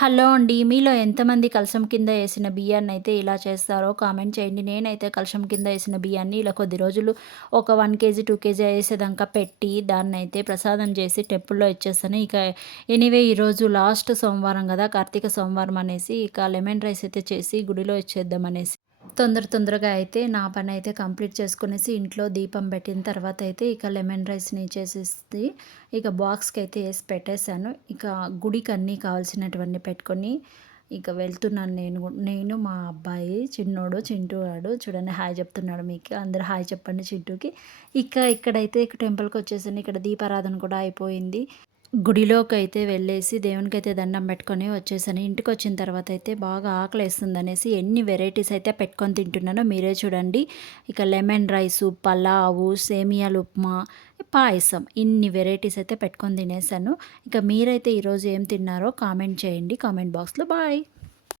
Hello అండి. మీలో ఎంతమంది కలశం కింద ఏసిన బియ్యాన్నయితే ఇలా చేస్తారో కామెంట్ చేయండి. నేనైతే కలశం కింద ఏసిన బియ్యాన్ని ఇలా కొద్ది రోజులు ఒక 1 కేజీ, 2 కేజీ అయ్యేసేదాకా పెట్టి దాన్నయితే ప్రసాదం చేసి టెంపుల్‌లో ఇచ్చేస్తాను. ఇక ఎనీవే ఈరోజు లాస్ట్ సోమవారం గదా! కార్తీక సోమవారం అనేసి ఇక లెమన్ రైస్ అయితే చేసి గుడిలో ఇచ్చేద్దామనేసి తొందరగా అయితే నా పనైతే కంప్లీట్ చేసుకునేసి ఇంట్లో దీపం పెట్టిన తర్వాత అయితే ఇక లెమన్ రైస్‌ని చేసేసి ఇక బాక్స్‌కైతే ఏసి పెట్టేశాను. ఇక గుడికి అన్నీ కావాల్సినటువన్నీ పెట్టుకొని ఇక వెళ్తున్నాను నేను మా అబ్బాయి చిన్నోడు చింటూ గాడు చూడండి హాయ్ చెప్తున్నాడు మీకు. అందరూ హాయ్ చెప్పండి చింటూకి. ఇక్కడైతే టెంపుల్‌కొచ్చేసాను. ఇక్కడ దీపారాధన కూడా అయిపోయింది. గుడిలోకైతే వెళ్ళేసి దేవునికైతే దండం పెట్టుకొని వచ్చేసాను. ఇంటికొచ్చిన తర్వాత అయితే బాగా ఆకలేస్తుందనేసి ఎన్ని వెరైటీస్ అయితే పెట్టుకొని తింటున్నానో మీరే చూడండి. ఇక లెమన్ రైసు, పలావు, సేమియాల ఉప్మా, పాయసం ఇన్ని వెరైటీస్ అయితే పెట్టుకొని తినేసాను. ఇక మీరైతే ఈరోజు ఏం తిన్నారో కామెంట్ చేయండి కామెంట్ బాక్స్‌లో. బాయ్.